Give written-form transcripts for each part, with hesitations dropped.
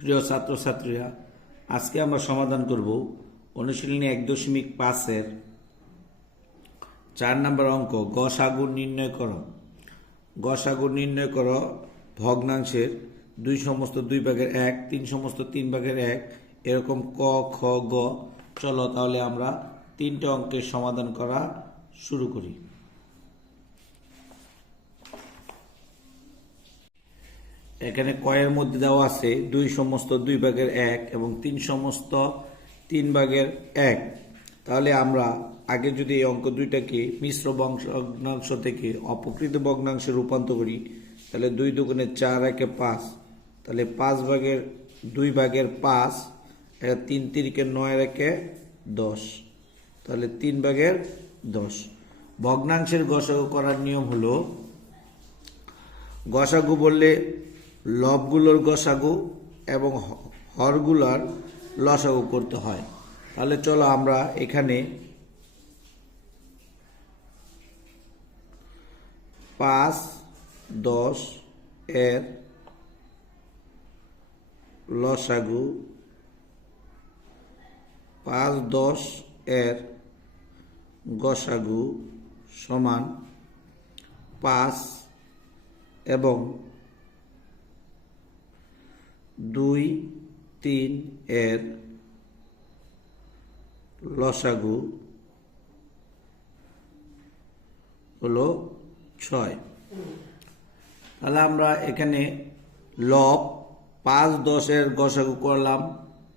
প্রিয় ছাত্রছাত্রীরা, আজকে আমরা সমাধান করব অনুশীলনী 1.5-এর 4 নম্বর অঙ্ক গসাগু নির্ণয় করো। গসাগু নির্ণয় করো ভগ্নাংশের 2 সমস্ত 2 ভাগের 1, 3 সমস্ত 3 ভাগের 1, এরকম ক, খ, গ। চলো তাহলে আমরা 3টে অঙ্কের সমাধান করা শুরু করি। এখানে কয়ের মধ্যে দেওয়া আছে 2 সমস্ত 2 ভাগের 1 এবং 3 সমস্ত 3 ভাগের 1। তাহলে আমরা আগে যদি এই অঙ্ক দুইটাকে মিশ্র ভগ্নাংশ থেকে অপকৃত ভগ্নাংশে রূপান্তর করি, তাহলে 2 দুগুণে 4, 1 5, তাহলে 5 ভাগের 2 ভাগের 5, 3 তিরিকে 9, 1 10, তাহলে 3 ভাগের 10। ভগ্নাংশের গসাগু করার নিয়ম হলো, গসাগু বললে লবগুলোর গসাগু এবং হরগুলোর লসাগু করতে হয়। তাহলে চলো আমরা এখানে 5, 10 এর লসাগু, 5, 10 এর গসাগু সমান 5 এবং 2, 3 এর লসাগু হলো 6। তাহলে আমরা এখানে লব 5, 10 এর গসাগু করলাম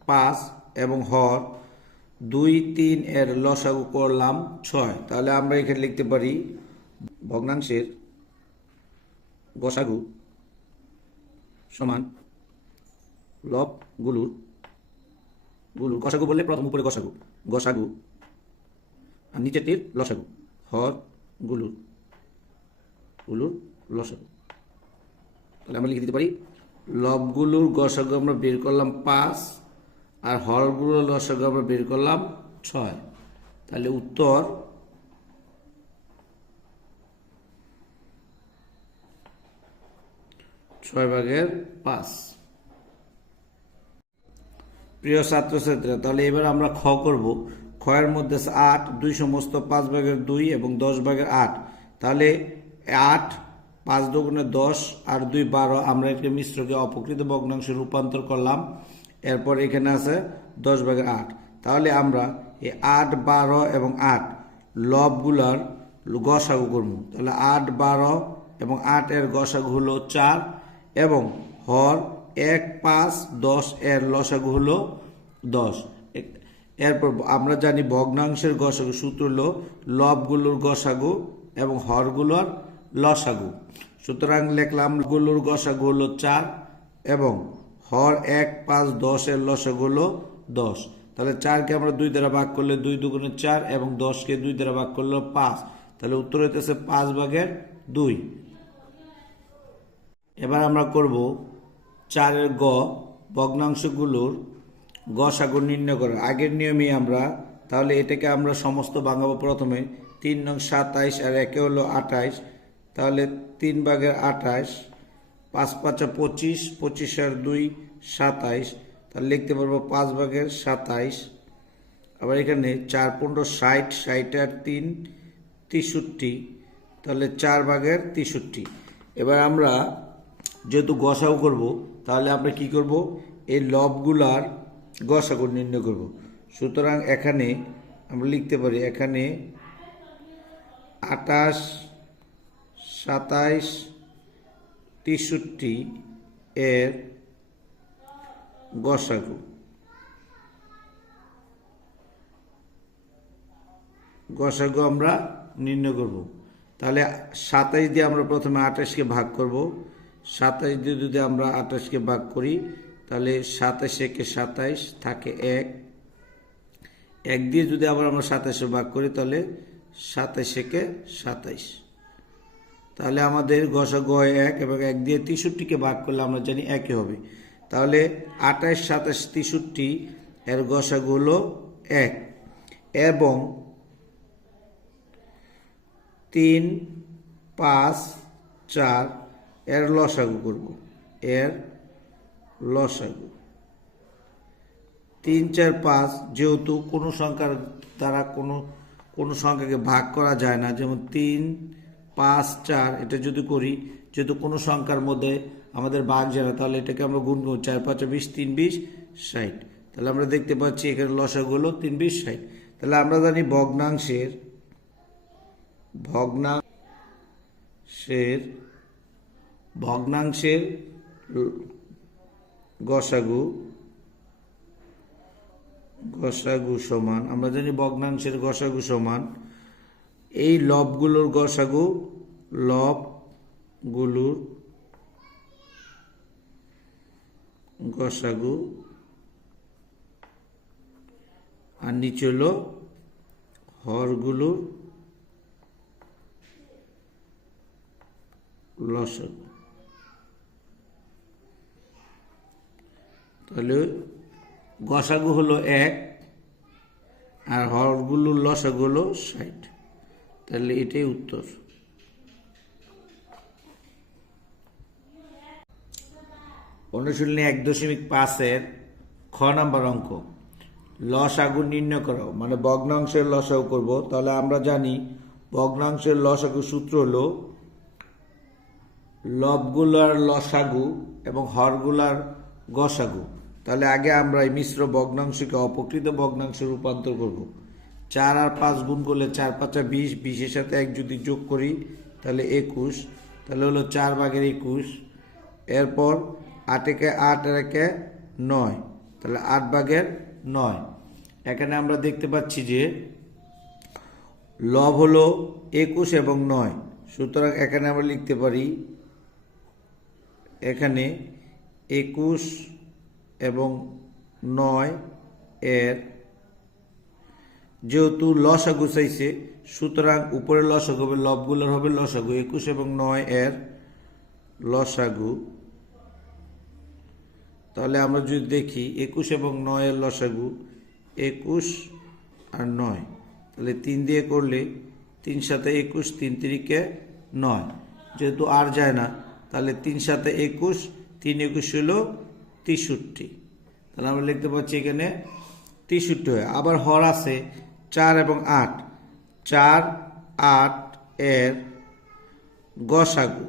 5 এবং হর 2, 3 এর লসাগু করলাম 6। তাহলে আমরা এখানে লিখতে পারি ভগ্নাংশের গসাগু সমান লবগুলোর গসাগু বললে প্রথম উপরে গসাগু আর নিচেরটির লসাগু, হর গুলোর লসাগু। তাহলে আমরা লিখে দিতে পারি লবগুলোর গসাগু আমরা বের করলাম 5 আর হরগুলোর লসাগু আমরা বের করলাম 6। তাহলে উত্তর 6/5। প্রিয় ছাত্রছাত্রীরা, তাহলে এবার আমরা খ করব। খয়ের মধ্যে আছে 8, 2 সমস্ত 5 ভাগের 2 এবং 10 ভাগের 8। তাহলে 8, 5 দুগুণে 10 আর 2 12। আমরা একটা মিশ্রকে অপকৃত ভগ্নাংশে রূপান্তর করলাম। এরপর এখানে আছে 10 ভাগের 8। তাহলে আমরা এই 8, 12 এবং 8 লবগুলার গসাগু করবো। তাহলে 8, 12 এবং 8 এর গসাগু হলো 4 এবং হর 1, 5, 10 এর লসাগু হলো 10। এরপর আমরা জানি ভগ্নাংশের গসাগু সূত্র হলো লবগুলোর গসাগু এবং হরগুলোর লসাগু। সুতরাং লিখলাম গুলোর গসাগু হলো 4 এবং হর 1, 5, 10 এর লসাগু হলো 10। তাহলে 4কে আমরা 2 দ্বারা ভাগ করলে 2 দুগুণে 4 এবং 10কে 2 দ্বারা ভাগ করলে 5। তাহলে উত্তর হইতেছে 5/2। এবার আমরা করব 4 এর গ, ভগ্নাংশগুলোর গসাগু নির্ণয় করার আগের নিয়মেই আমরা। তাহলে এটাকে আমরা সমস্ত ভাঙাবো। প্রথমে 3 নং 27 আর 1 হলো 28। তাহলে 3/28, 5 5 25, 25 আর 2 27। তাহলে লিখতে পারবো 5/27। আবার এখানে 4 15 60, 60 আর 3 63। তাহলে 4/63। এবার আমরা যেহেতু গসাগু করব, তাহলে আমরা কি করব, এই লবগুলার গসাগু নির্ণয় করব। সুতরাং এখানে আমরা লিখতে পারি, এখানে 28, 27, 63 এর গসাগু আমরা নির্ণয় করব। তাহলে 27 দিয়ে আমরা প্রথমে 28কে ভাগ করব। 27 দিয়ে যদি আমরা 28কে ভাগ করি, তাহলে 27 একে 27 থাকে 1। 1 দিয়ে যদি আবার আমরা 27 ভাগ করি, তাহলে 27 একে 27। তাহলে আমাদের গসাগু হয় 1 এবং 1 দিয়ে 63কে ভাগ করলে আমরা জানি 1 হবে। তাহলে 28, 27, 63 এর গসাগু হলো 1 এবং 3, 5, 4 এর লসাগু করব। এর লসাগু 3, 4, 5 যেহেতু কোনো সংখ্যার দ্বারা কোনো সংখ্যাকে ভাগ করা যায় না, যেমন 3, 5, 4 এটা যদি করি, যেহেতু কোনো সংখ্যার মধ্যে আমাদের ভাগ যায় না, তাহলে এটাকে আমরা গুণ করব 4, 5, 20, 3, 20, 60। তাহলে আমরা দেখতে পাচ্ছি এখানে লসাগু হলো 3, 20, 60। তাহলে আমরা জানি ভগ্নাংশের গসাগু সমান, আমরা জানি ভগ্নাংশের গসাগু সমান এই লবগুলোর গসাগু আর নিচে হলো হরগুলোর লসাগু। তাহলে গসাগু হলো 1 আর হরগুলোর লসাগু হলো 60। তাহলে এটাই উত্তর। অনুশীলনী 1.5 খ নাম্বার অঙ্ক, লসাগু নির্ণয় করো, মানে ভগ্নাংশের লসাগু করব। তাহলে আমরা জানি ভগ্নাংশের লসাগু সূত্র হলো লবগুলার লসাগু এবং হরগুলার গসাগু। তাহলে আগে আমরা এই মিশ্র ভগ্নাংশকে অপকৃত ভগ্নাংশে রূপান্তর করব। 4 আর 5 গুণ করলে 4, 5, 20, 20-এর সাথে 1 যদি যোগ করি তাহলে 21, তাহলে হলো 4/21। এরপর 8 আর 9, তাহলে 8/9। এখানে আমরা দেখতে পাচ্ছি যে লব হলো 21 এবং 9, সুতরাং এখানে আমরা লিখতে পারি এখানে 21 এবং 9 এর যেহেতু লসাগু চাইছে, সুতরাং উপরে লসাগু হবে, লবগুলোর হবে লসাগু, 21 এবং 9 এর লসাগু। তাহলে আমরা যদি দেখি 21 এবং 9 এর লসাগু 21 আর 9, তাহলে 3 দিয়ে করলে 3 7 21, 3 3 9, যেহেতু আর যায় না, তাহলে 3 7 21, 3 21 হলো 63। তাহলে আমরা লিখতে পাচ্ছি এখানে 63 হয়। আবার হর আছে 4 এবং 8, 4, 8 এর গসাগু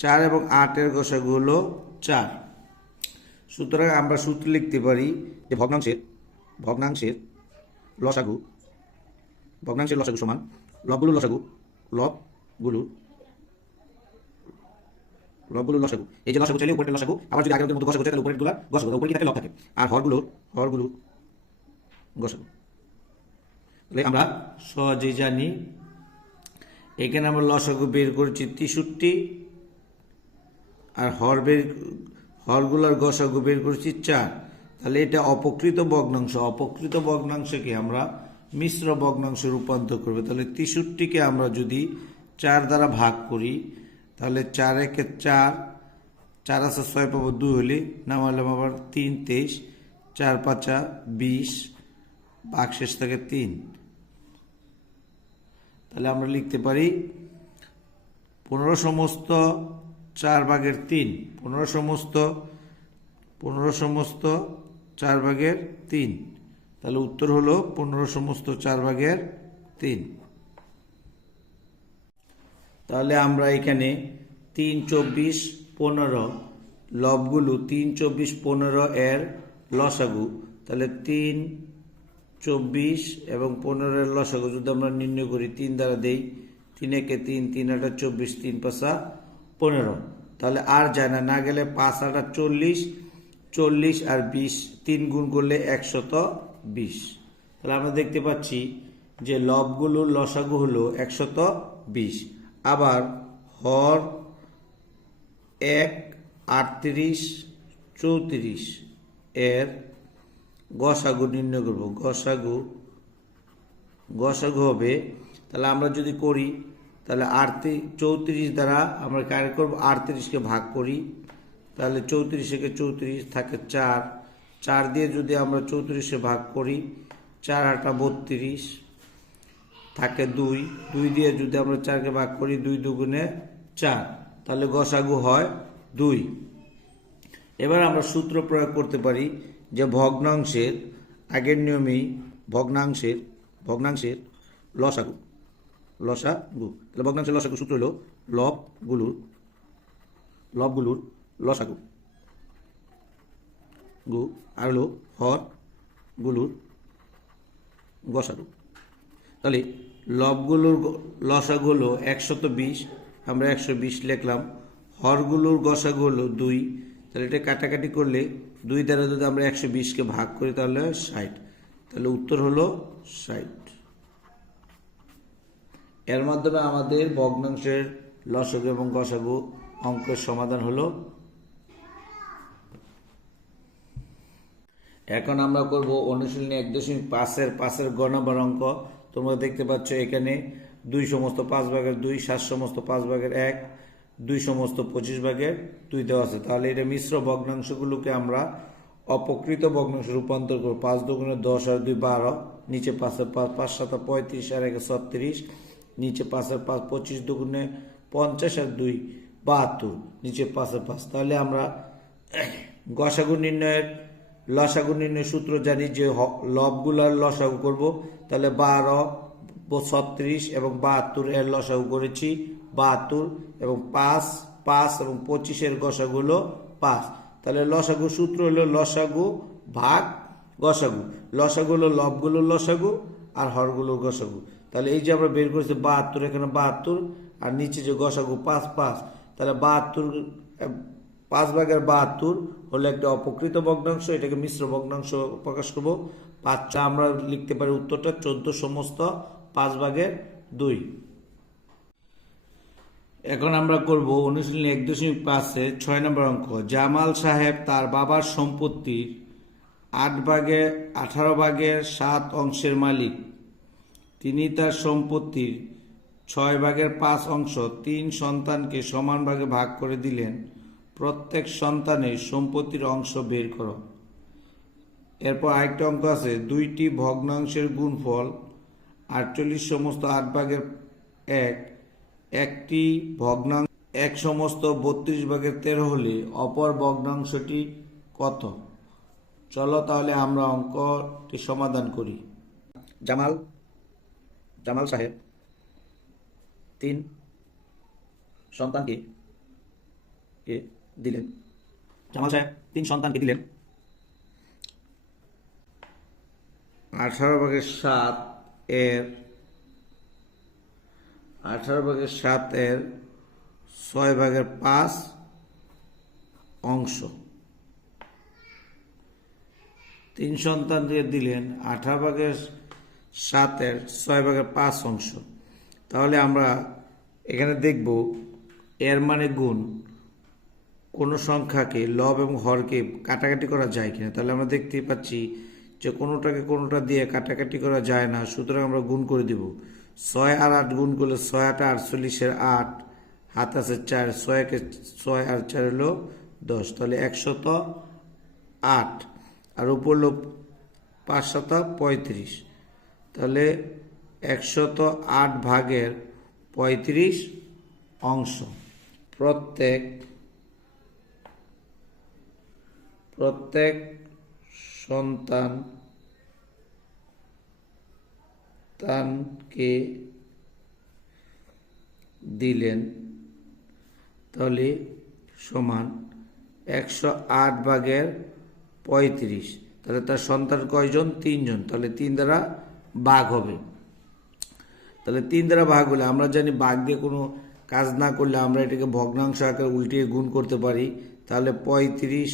4 এবং 8 এর গসাগু হলো 4। সুতরাং আমরা সূত্র লিখতে পারি যে ভগ্নাংশের লসাগু সমান লবগুলোর লসাগু এই যে লসাগু চাইলে উপরের লসাগু, আবার যদি আগের মতো গসাগু চাই তাহলে উপরের গুলার গসাগু, উপরে কি থাকে লব থাকে, আর হরগুলোর গসাগু। তাহলে আমরা সহজেই জানি এখানে আমরা লসাগু বের করেছি 63 আর হরগুলোর গসাগু বের করেছি 4। তাহলে এটা অপকৃত ভগ্নাংশকে আমরা মিশ্র ভগ্নাংশে রূপান্তর করবে। তাহলে 63কে আমরা যদি 4 দ্বারা ভাগ করি তাহলে 4 একে 4, 4 আছে 6 পাবো 2 হলে, নামালাম আবার 3 23, 4 5 20, ভাগশেষ থাকে 3। তাহলে আমরা লিখতে পারি 15 সমস্ত 4/3, 15 সমস্ত 4/3। তাহলে উত্তর হলো 15 সমস্ত 4/3। তাহলে আমরা এখানে 3 24 15 লবগুলো 3 24 15 এর লসাগু, তাহলে 3 24 এবং 15 এর লসাগু যদি আমরা নির্ণয় করি 3 দ্বারা দেই, 3 একে 3, 3 8 24, 3 5 15। তাহলে আর যায় না, না গেলে 5 8 40, 40 আর 20 3 গুণ করলে 120। তাহলে আমরা দেখতে পাচ্ছি যে লবগুলোর লসাগু হলো 120। আবার হর 1 38 34 এর গসাগু নির্ণয় করব। গসাগু হবে, তাহলে আমরা যদি করি তাহলে 34 দ্বারা আমরা কারে করব, 38কে ভাগ করি, তাহলে 34 থেকে 34 থাকে 4, 4 দিয়ে যদি আমরা 34-এ ভাগ করি 4 8 32 থাকে 2, 2 দিয়ে যদি আমরা 4কে ভাগ করি 2 2 4, তাহলে গসাগু হয় 2। এবার আমরা সূত্র প্রয়োগ করতে পারি যে ভগ্নাংশের আগের নিয়মেই ভগ্নাংশের লসাগু তাহলে ভগ্নাংশের লসাগু সূত্র হলো লবগুলোর লসাগু আর হলো হরগুলোর গসাগু। তাহলে লবগুলোর লসাগু হলো 120, আমরা 120 লিখলাম। হরগুলোর গসাগু হলো 2, তাহলে এটা কাটাকাটি করলে 2 দ্বারা যদি আমরা 120কে ভাগ করি তাহলে 60, তাহলে উত্তর হলো 60। এর মাধ্যমে আমাদের ভগ্নাংশের লসাগু এবং গসাগু অঙ্কের সমাধান হলো। এখন আমরা করব অনুশীলনী 1.5 গ নম্বর অঙ্ক। তোমরা দেখতে পাচ্ছ এখানে 2 সমস্ত 5 ভাগের 2, 7 সমস্ত 5 ভাগের 1, 2 সমস্ত 25 ভাগের 2 দেওয়া আছে। তাহলে এটা মিশ্র ভগ্নাংশগুলোকে আমরা অপকৃত ভগ্নাংশে রূপান্তর করব। 5 দুগুণে 10 আর 2 12, নিচে 5 এর 5, 5 7 35 আর 1 36, নিচে 5 এর 5, 25 দুগুণে 50 আর 2 72, নিচে 5 এর 5। তাহলে আমরা গসাগু নির্ণয়ের লসাগু নির্ণয়ের সূত্র জানি যে লবগুলার লসাগু করব। তাহলে 12, 36 এবং 72 এর লসাগু করেছি 72, এবং 5 এবং 25 এর গসাগু হলো 5। তাহলে লসাগু সূত্র হলো লসাগু ভাগ গসাগু। লসাগু হলো লবগুলোর লসাগু আর হরগুলোর গসাগু। তাহলে এই যে আমরা বের করেছি 72, এখানে 72 আর নিচে যে গসাগু 5, তাহলে 72 5 ভাগের 72 হলো একটা অপকৃত ভগ্নাংশ, এটাকে মিশ্র ভগ্নাংশ প্রকাশ করব। 5 আমরা লিখতে পারি উত্তরটা 14 সমস্ত 5 ভাগের 2। এখন আমরা করব অনুশীলনী 1.5 6 নম্বর অঙ্ক। জামাল সাহেব তার বাবার সম্পত্তির 18 ভাগের 7 অংশের মালিক। তিনি তার সম্পত্তির 6 ভাগের 5 অংশ 3 সন্তানকে সমান ভাগে ভাগ করে দিলেন। প্রত্যেক সন্তানের সম্পত্তির অংশ বের করো। এরপর আরেকটা অঙ্ক আছে, 2টি ভগ্নাংশের গুণফল 48 সমস্ত 8 ভাগের 1, একটি ভগ্নাংশ 1 সমস্ত 32 ভাগের 13 হলে অপর ভগ্নাংশটি কত? চলো তাহলে আমরা অঙ্কটি সমাধান করি। জামাল সাহেব 3 সন্তানকে দিলেন। 18 ভাগের 7 এর 6 ভাগের 5 অংশ। 3 সন্তানকে দিলেন 18 ভাগের 7 এর 6 ভাগের 5 অংশ। তাহলে আমরা এখানে দেখব এর মানে গুণ কোন সংখ্যাকে লব এবং হরকে কাটাকাটি করা যায় কিনা। তাহলে আমরা দেখতেই পাচ্ছি যে কোনোটাকে কোনোটা দিয়ে কাটাকাটি করা যায় না, সুতরাং আমরা গুণ করে দিব। 6 আর 8 গুণ করলে 6 8 48 এর 8, হাত আছে 4, 6 আর 4 হলো 10, তাহলে 108 আর উপর হলো 5 7 35, তাহলে 108 ভাগের 35 অংশ। প্রত্যেক সন্তানকে দিলেন, তাহলে সমান 108 ভাগের 35। তাহলে তার সন্তান কয়জন? 3 জন, তাহলে 3 দ্বারা ভাগ হবে। তাহলে 3 দ্বারা ভাগ হলে আমরা জানি ভাগ দিয়ে কোনো কাজ না করলে আমরা এটাকে ভগ্নাংশ আকারে উল্টিয়ে গুণ করতে পারি। তাহলে 35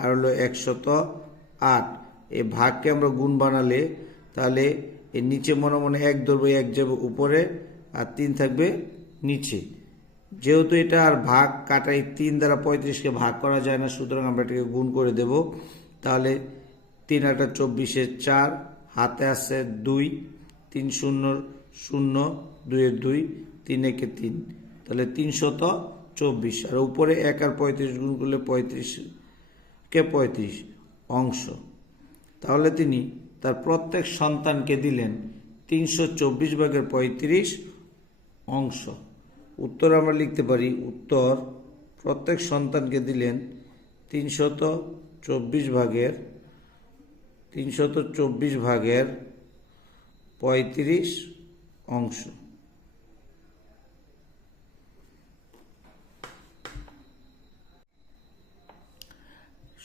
আর হলো 108, এই ভাগকে আমরা গুণ বানালে তাহলে এর নিচে মনে মনে 1 ধরবে, 1 যাবে উপরে আর 3 থাকবে নিচে। যেহেতু এটা আর ভাগ কাটাই 3 দ্বারা 35কে ভাগ করা যায় না, সুতরাং আমরা এটাকে গুণ করে দেব। তাহলে 3 8 24 4, হাতে আছে 2, 3 0 0, 2 এর 2, 3 1 3, তাহলে 324 আর উপরে 1 আর 35 গুণ করলে 35 অংশ। তাহলে তিনি তার প্রত্যেক সন্তানকে দিলেন 324 ভাগের 35 অংশ। উত্তর আমরা লিখতে পারি, উত্তর প্রত্যেক সন্তানকে দিলেন 324 ভাগের 35 অংশ।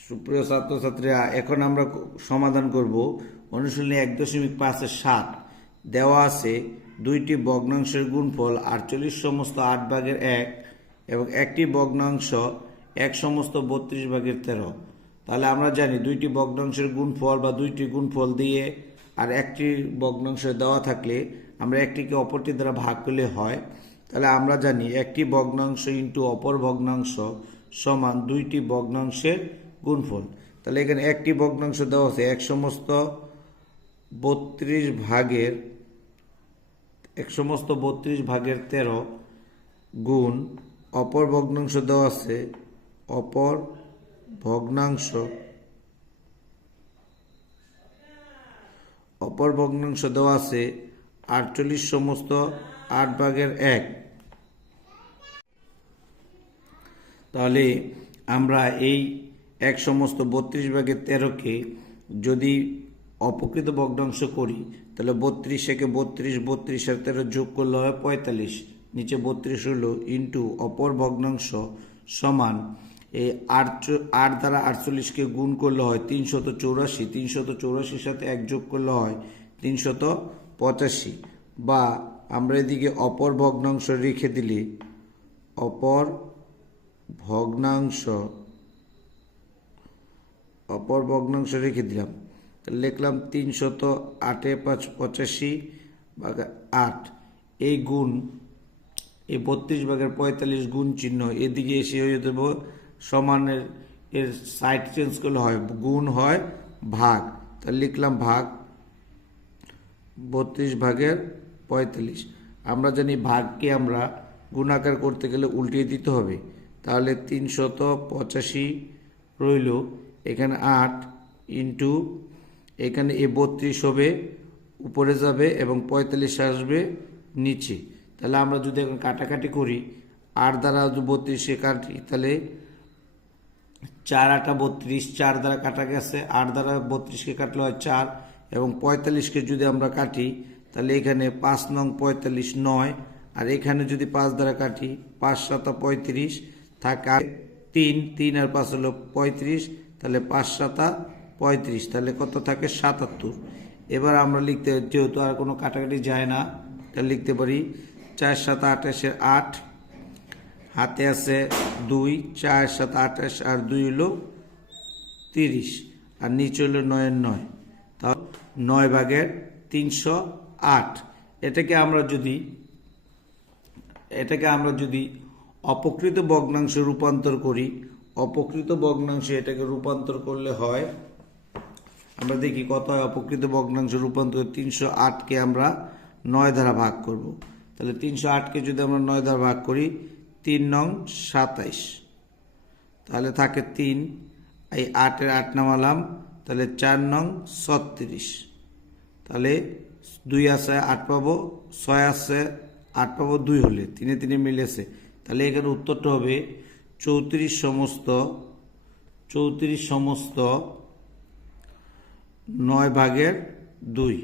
সুপ্রিয় ছাত্রছাত্রীরা, এখন আমরা সমাধান করব অনুশীলনী 1.5-এর 7। দেওয়া আছে দুইটি ভগ্নাংশের গুণফল 48 সমস্ত 8 ভাগের 1 এবং একটি ভগ্নাংশ 1 সমস্ত 32 ভাগের 13। তাহলে আমরা জানি দুইটি ভগ্নাংশের গুণফল বা দুইটি গুণফল দিয়ে আর একটি ভগ্নাংশ দেওয়া থাকলে আমরা একটিকে অপরটি দ্বারা ভাগ করলে হয়। তাহলে আমরা জানি একটি ভগ্নাংশ ইন্টু অপর ভগ্নাংশ সমান দুইটি ভগ্নাংশের গুণফল। তাহলে এখানে একটি ভগ্নাংশ দেওয়া আছে 1 সমস্ত 32 ভাগের 13 গুণ অপর ভগ্নাংশ দেওয়া আছে অপর ভগ্নাংশ দেওয়া আছে 48 সমস্ত 8 ভাগের 1। তাহলে আমরা এই 1 সমস্ত 32 ভাগের 13কে যদি অপকৃত ভগ্নাংশ করি তাহলে 32 থেকে 32 আর 13 যোগ করলে হয় 45, নিচে 32 হলো ইন্টু অপর ভগ্নাংশ সমান এই 8 দ্বারা 48কে গুণ করলে হয় 384, 384 সাথে 1 যোগ করলে হয় 385, বা আমরা এদিকে অপর ভগ্নাংশ রেখে দিলে অপর ভগ্নাংশ রেখে দিলাম, লিখলাম 308 5 85 ভাগ 8। এই গুণ এই 32 ভাগের 45 গুণ চিহ্ন এদিকে এসে হয়ে দেব সমানের এর সাইড চেঞ্জ করলে হয় গুণ হয় ভাগ। তাহলে লিখলাম ভাগ 32 ভাগের 45। আমরা জানি ভাগকে আমরা গুণাকার করতে গেলে উল্টিয়ে দিতে হবে। তাহলে 385 রইল, এখানে 8 ইন্টু এখানে এই 32 হবে উপরে যাবে এবং 45 আসবে নিচে। তাহলে আমরা যদি এখন কাটাকাটি করি 8 দ্বারা 32কে কাটি তাহলে 4 8 32, 4 দ্বারা কাটা গেছে, 8 দ্বারা 32কে কাটলে হয় 4 এবং 45কে যদি আমরা কাটি তাহলে এখানে 5 নং 45 9, আর এখানে যদি 5 দ্বারা কাটি 5 7 35 থাকে 3 আর 5 হলো 35, তাহলে 5 7 35, তাহলে কত থাকে 77। এবার আমরা লিখতে যেহেতু আর কোনো কাটাকাটি যায় না তাহলে লিখতে পারি 4 7 28 8, হাতে আছে 2, 4 7 28 আর 2 হলো 30, আর নিচে হলো 9 এর 9, তাও 9 ভাগের 308। এটাকে আমরা যদি অপকৃত ভগ্নাংশে রূপান্তর করি, অপকৃত ভগ্নাংশে এটাকে রূপান্তর করলে হয়, আমরা দেখি কত হয় অপকৃত ভগ্নাংশ রূপান্তর। 308কে আমরা 9 দ্বারা ভাগ করব। তাহলে 308কে যদি আমরা 9 দ্বারা ভাগ করি 3 নং 27, তাহলে থাকে 3, এই 8 এর 8 নামালাম, তাহলে 4 নং 36, তাহলে 2 আছে 8 পাবো, 6 আছে 8 পাবো 2 হলে 3 3 মিলেছে। তাহলে এখানে উত্তরটা হবে 34 সমস্ত 9 ভাগের 2।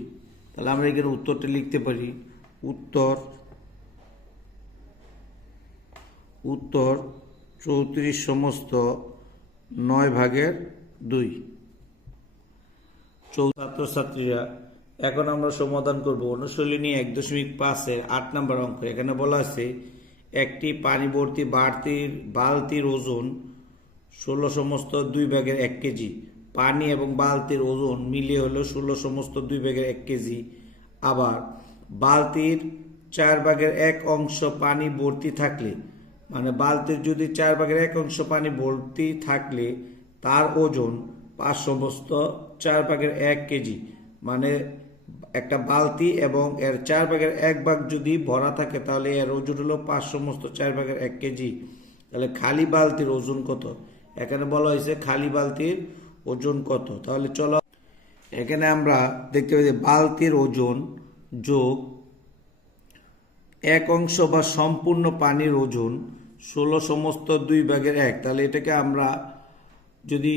তাহলে আমরা এখানে উত্তরটা লিখতে পারি উত্তর 34 সমস্ত 9 ভাগের 2। ছাত্রছাত্রীরা, এখন আমরা সমাধান করব অনুশীলনী 1.5-এর 8 নম্বর অঙ্ক। এখানে বলা আছে একটি পানি ভর্তি বালতির ওজন 16 সমস্ত 2 ভাগের 1 কেজি। পানি এবং বালতির ওজন মিলিয়ে হলো 16 সমস্ত 2 ভাগের 1 কেজি। আবার বালতির 4 ভাগের 1 অংশ পানি ভর্তি থাকলে, মানে বালতির যদি 4 ভাগের 1 অংশ পানি ভর্তি থাকলে তার ওজন 5 সমস্ত 4 ভাগের 1 কেজি। মানে একটা বালতি এবং এর 4 ভাগের 1 ভাগ যদি ভরা থাকে তাহলে এর ওজন হলো 5 সমস্ত 4 ভাগের 1 কেজি। তাহলে খালি বালতির ওজন কত? এখানে বলা হয়েছে খালি বালতির ওজন কত। তাহলে চলো এখানে আমরা দেখতে পাই যে বালতির ওজন যোগ 1 অংশ বা সম্পূর্ণ পানির ওজন 16 সমস্ত 2/1, তাহলে এটাকে আমরা যদি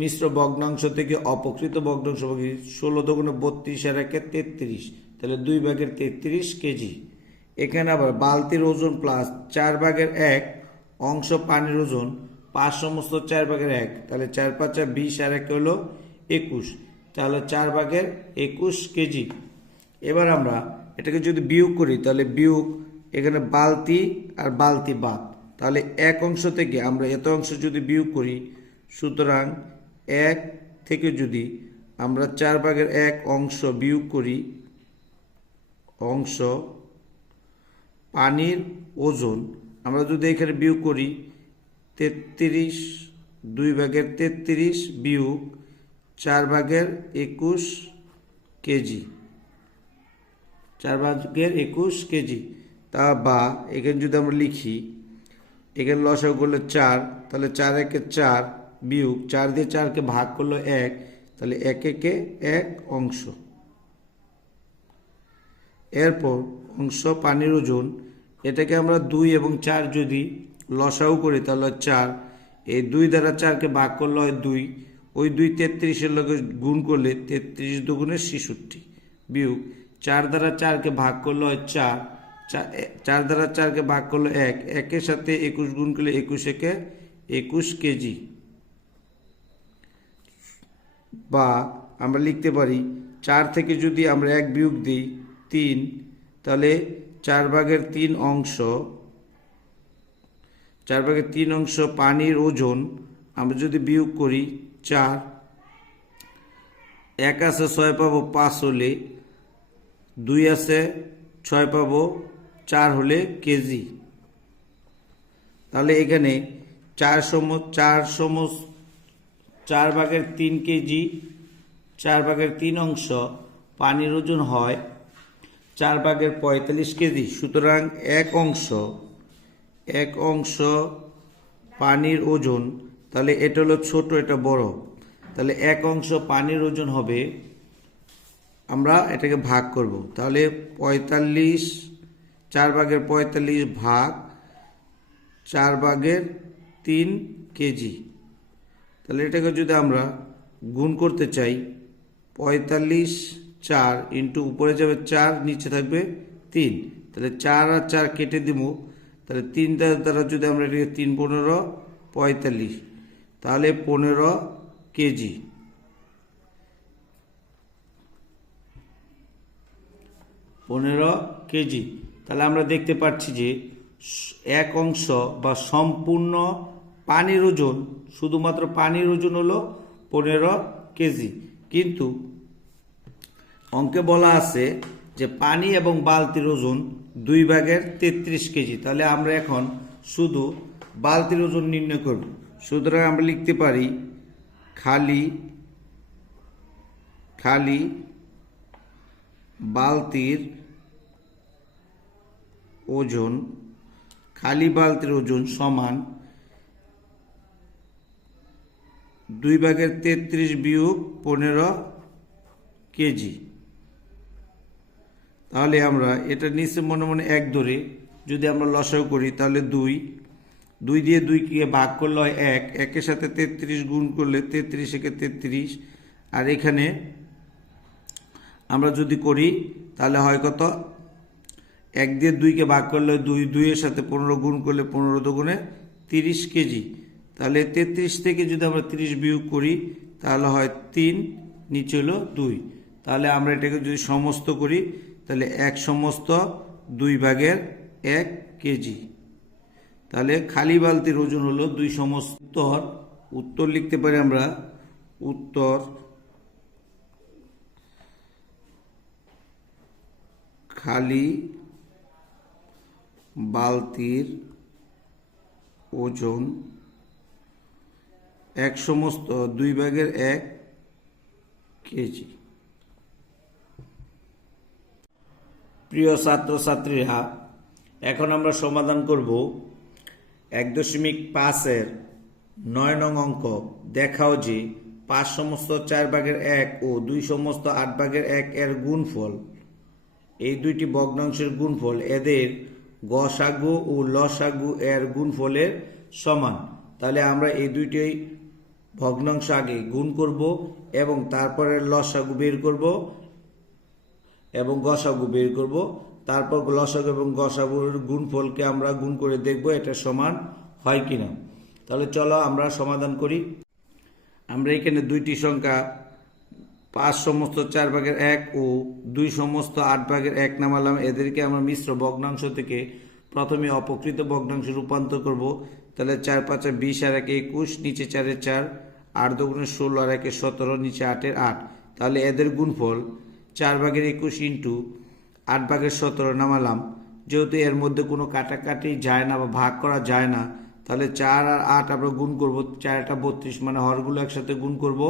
মিশ্র ভগ্নাংশ থেকে অপকৃত ভগ্নাংশ ভাগি 16 দুগুণে 32 আর 1 33, তাহলে 2/33 কেজি। এখানে আবার বালতির ওজন প্লাস 4/1 অংশ পানির ওজন 5 সমস্ত 4/1, তাহলে 4 5 20 আর 1 হলো 21, তাহলে 4/21 কেজি। এবার আমরা এটাকে যদি বিয়োগ করি তাহলে বিয়োগ এখানে বালতি আর বালতি বাদ, তাহলে এক অংশ থেকে আমরা এত অংশ যদি বিয়োগ করি, সুতরাং 1 থেকে যদি আমরা 4/1 অংশ বিয়োগ করি, অংশ পানির ওজন আমরা যদি এখানে বিয়োগ করি 33, 2/33 বিয়োগ 4/21 কেজি, 4/21 কেজি। তা বা এখানে যদি আমরা লিখি, এখানে লসাগু করলে 4, তাহলে 4 1 4 বিয়োগ 4 দিয়ে 4কে ভাগ করলো 1, তাহলে 1 1 1 অংশ। এরপর অংশ পানির ওজন, এটাকে আমরা 2 এবং 4 যদি লসাগু করি তাহলে 4, এই 2 দ্বারা 4কে ভাগ করলে হয় 2, ওই 2 33-এর লগে গুণ করলে 33 দুগুণে 66 বিয়োগ 4 দ্বারা 4কে ভাগ করলে হয় 4, 4 দ্বারা 4কে ভাগ করলে 1, 1-এর সাথে 21 গুণ করলে 21 একে 21 কেজি। বা আমরা লিখতে পারি 4 থেকে যদি আমরা 1 বিয়োগ দিই 3, তাহলে 4/3 অংশ, 4/3 অংশ পানির ওজন আমরা যদি বিয়োগ করি 4, 1 আছে 6 পাবো 5 হলে, 2 আছে 6 পাবো 4 হলে কেজি। তাহলে এখানে 4/3 কেজি, 4/3 অংশ পানির ওজন হয় 4/45 কেজি। সুতরাং এক অংশ পানির ওজন, তাহলে এটা হলো ছোট এটা বড়, তাহলে এক অংশ পানির ওজন হবে, আমরা এটাকে ভাগ করব, তাহলে 45, 4/45 ভাগ 4/3 কেজি। তাহলে এটাকে যদি আমরা গুণ করতে চাই, 45 4 ইন্টু উপরে যাবে 4, নিচে থাকবে 3, তাহলে 4 আর 4 কেটে দিব, তাহলে 3 দ্বারা যদি আমরা এটাকে 3 15 45, তাহলে 15 কেজি। 15 কেজি। তাহলে আমরা দেখতে পাচ্ছি যে এক অংশ বা সম্পূর্ণ পানির ওজন, শুধুমাত্র পানির ওজন হলো 15 কেজি, কিন্তু অঙ্কে বলা আছে যে পানি এবং বালতির ওজন 2/33 কেজি। তাহলে আমরা এখন শুধু বালতির ওজন নির্ণয় করব। সুতরাং আমরা লিখতে পারি খালি বালতির ওজন, খালি বালতির ওজন সমান 2/33 বিয়োগ 15 কেজি। তাহলে আমরা এটা নিচে মনে মনে 1 ধরে যদি আমরা লসাগু করি তাহলে 2 দিয়ে 2কে ভাগ করলে হয় 1, 1-এর সাথে 33 গুণ করলে 33 একে 33, আর এখানে আমরা যদি করি তাহলে হয় কত, 1 দিয়ে 2কে ভাগ করলে 2, 2-এর সাথে 15 গুণ করলে 15 দুগুণে 30 কেজি। তাহলে 33 থেকে যদি আমরা 30 বিয়োগ করি তাহলে হয় 3, নিচে হলো 2। তাহলে আমরা এটাকে যদি সমস্ত করি তাহলে 1 সমস্ত 2/1 কেজি। তাহলে খালি বালতির ওজন হলো 2 সমস্ত। উত্তর লিখতে পারি আমরা, উত্তর খালি বালতির ওজন 1 সমস্ত 2/1 কেজি। প্রিয় ছাত্রছাত্রীরা, এখন আমরা সমাধান করব 1.5-এর 9 নং অঙ্ক। দেখাও যে 5 সমস্ত 4/1 ও 2 সমস্ত 8/1 এর গুণফল, এই দুইটি ভগ্নাংশের গুণফল, এদের গসাগু ও লসাগু এর গুণফলের সমান। তাহলে আমরা এই দুইটি ভগ্নাংশ আগে গুণ করব এবং তারপরে লসাগু বের করব এবং গসাগু বের করব, তারপর লসাগু এবং গসাগুর গুণফলকে আমরা গুণ করে দেখব এটা সমান হয় কিনা। তাহলে চলো আমরা সমাধান করি। আমরা এখানে দুইটি সংখ্যা 5 সমস্ত 4/1 ও 2 সমস্ত 8/1 নামালাম। এদেরকে আমরা মিশ্র ভগ্নাংশ থেকে প্রথমে অপকৃত ভগ্নাংশে রূপান্তর করব। তাহলে 4 5 20 আর 1 21, নিচে 4 4, 8 2 16 আর 1 17, নিচে 8 8। তাহলে এদের গুণফল 4/21 ইন্টু 8/17 নামালাম। যেহেতু এর মধ্যে কোনো কাটাকাটি যায় না বা ভাগ করা যায় না, তাহলে 4 আর 8 আমরা গুণ করব, 4 × 32, মানে হরগুলো একসাথে গুণ করব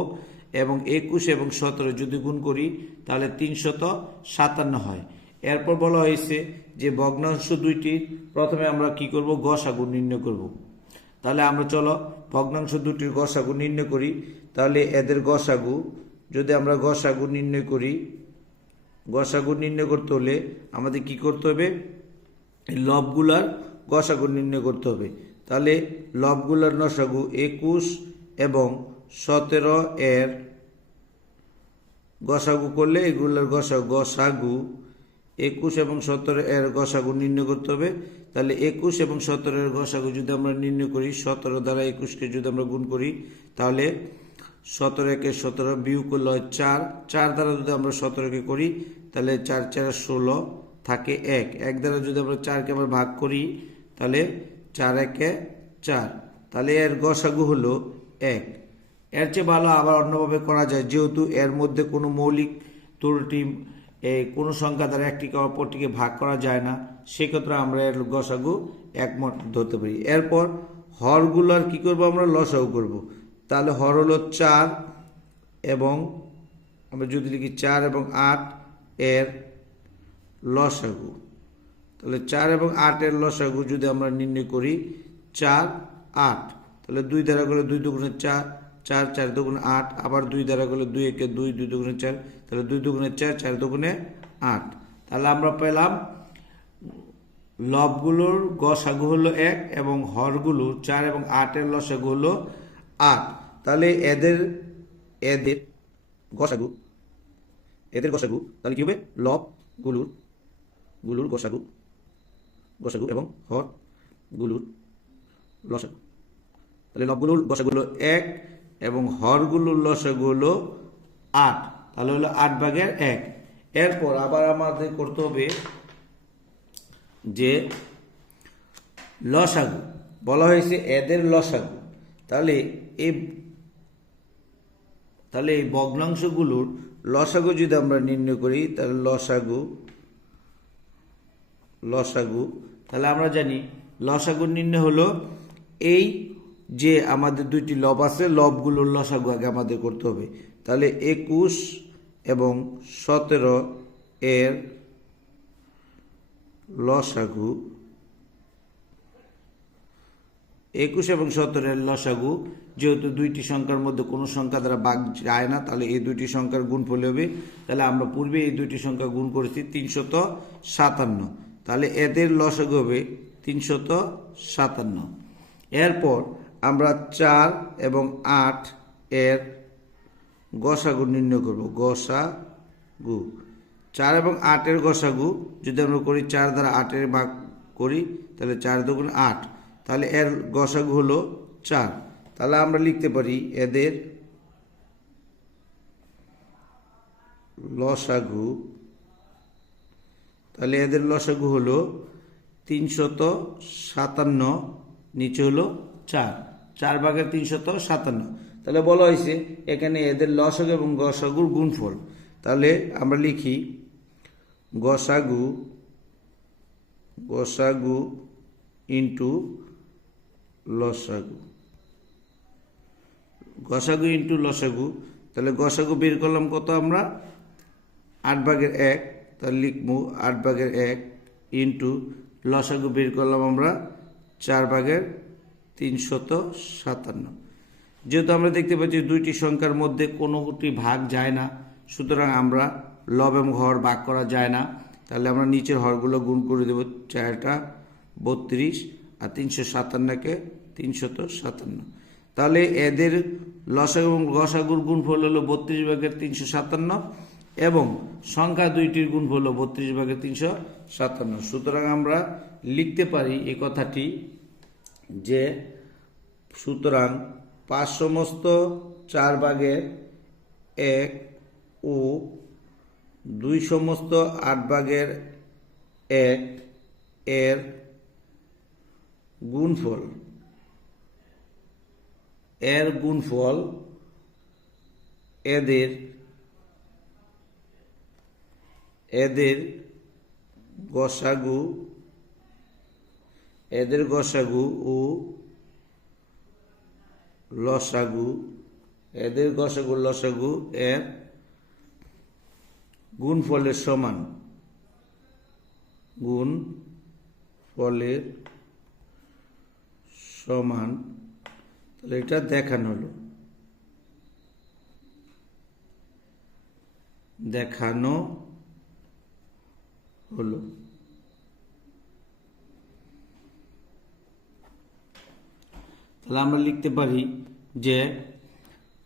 এবং 21 এবং 17 যদি গুণ করি তাহলে 357 হয়। এরপর বলা হয়েছে যে ভগ্নাংশ দুইটির প্রথমে আমরা কি করব, গসাগু নির্ণয় করব। তাহলে আমরা চলো ভগ্নাংশ দুটির গসাগু নির্ণয় করি। তাহলে এদের গসাগু যদি আমরা গসাগু নির্ণয় করি, গসাগু নির্ণয় করতে হলে আমাদের কি করতে হবে, লবগুলার গসাগু নির্ণয় করতে হবে। তাহলে লবগুলার লসাগু 21 এবং 17 এর গসাগু করলে এগুলোর গসাগু 21 এবং 17 এর গসাগু নির্ণয় করতে হবে। তাহলে 21 এবং 17 এর গসাগু যদি আমরা নির্ণয় করি, 17 দ্বারা 21কে যদি আমরা গুণ করি তাহলে 17 একে 17, বিয়োগ করলে হয় 4, 4 দ্বারা যদি আমরা 17কে করি তাহলে 4 4 16 থাকে 1, 1 দ্বারা যদি আমরা 4কে আমরা ভাগ করি তাহলে 4 1 4, তাহলে এর গসাগু হলো 1। এর চেয়ে ভালো আবার অন্যভাবে করা যায়, যেহেতু এর মধ্যে কোনো মৌলিক ত্রুটি কোনো সংখ্যা দ্বারা একটিকে অপরটিকে ভাগ করা যায় না, সেক্ষেত্রে আমরা এর গসাগু একমত ধরতে পারি। এরপর হরগুলার কি করব, আমরা লসাগু করব। তাহলে হর হলো 4 এবং আমরা যদি লিখি 4 এবং 8 এর লসাগু, তাহলে 4 এবং 8 এর লসাগু যদি আমরা নির্ণয় করি 4 8, তাহলে 2 দ্বারা করলে 2 2 4, 4 4 2 8, আবার 2 দ্বারা করলে 2 1 2, 2 2 4, তাহলে 2 2 4, 4 2 8। তাহলে আমরা পেলাম লবগুলোর গসাগু হলো 1 এবং হরগুলোর 4 এবং 8 এর লসাগু হলো 8। তাহলে এদের গসাগু তাহলে কি হবে, লবগুলোর গসাগু এবং হরগুলোর লসাগু। তাহলে লবগুলোর গসাগু হলো 1 এবং হরগুলোর লসাগু হলো 8, তাহলে হলো 8/1। এরপর আবার আমাদের করতে হবে যে লসাগু, বলা হয়েছে এদের লসাগু। তাহলে এই ভগ্নাংশগুলোর লসাগু যদি আমরা নির্ণয় করি, তাহলে লসাগু তাহলে আমরা জানি লসাগু নির্ণয় হলো এই যে আমাদের দুইটি লব আছে, লবগুলোর লসাগু আগে আমাদের করতে হবে। তাহলে 21 এবং 17 এর লসাগু, 21 এবং 17 এর লসাগু, যেহেতু দুইটি সংখ্যার মধ্যে কোনো সংখ্যা দ্বারা ভাগ যায় না, তাহলে এই দুইটি সংখ্যার গুণফল হবে। তাহলে আমরা পূর্বে এই দুইটি সংখ্যা গুণ করেছি 357, তাহলে এদের লসাগু হবে 357। এরপর আমরা 4 এবং 8 এর গসাগু নির্ণয় করব। গসাগু 4 এবং 8 এর গসাগু যদি আমরা করি 4 দ্বারা 8 এর ভাগ করি তাহলে 4 2 8, তাহলে এর গসাগু হলো 4। তাহলে আমরা লিখতে পারি এদের লসাগু, তাহলে এদের লসাগু হলো 357, নিচে হলো 4, 4/357। তাহলে বলা হয়েছে এখানে এদের লসাগু এবং গসাগুর গুণফল। তাহলে আমরা লিখি গসাগু ইন্টু লসাগু, গসাগু ইন্টু লসাগু। তাহলে গসাগু বের করলাম কত আমরা, 8/1, তাহলে লিখবো 8/1 ইন্টু লসাগু বের করলাম আমরা 4/357। যেহেতু আমরা দেখতে পাচ্ছি দুইটি সংখ্যার মধ্যে কোনোটি ভাগ যায় না, সুতরাং আমরা লব এবং হর ভাগ করা যায় না, তাহলে আমরা নিচের হরগুলো গুণ করে দেব। 4টা 32 আর 357কে 357। তাহলে এদের লসাগু এবং গসাগুর গুণফল হলো 32/357 এবং সংখ্যা দুইটির গুণফল হলো 32/357। সুতরাং আমরা লিখতে পারি এই কথাটি যে সুতরাং 5 সমস্ত 4/1 ও 2 সমস্ত 8/1 এর গুণফল এদের গসাগু ও লসাগু এর গুণফলের সমান তাহলে এটা দেখানো হলো তাহলে আমরা লিখতে পারি যে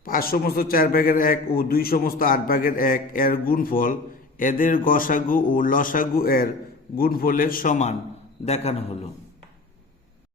5 সমস্ত 4/1 ও 2 সমস্ত 8/1 এর গুণফল এদের গসাগু ও লসাগু এর গুণফলের সমান দেখানো হলো।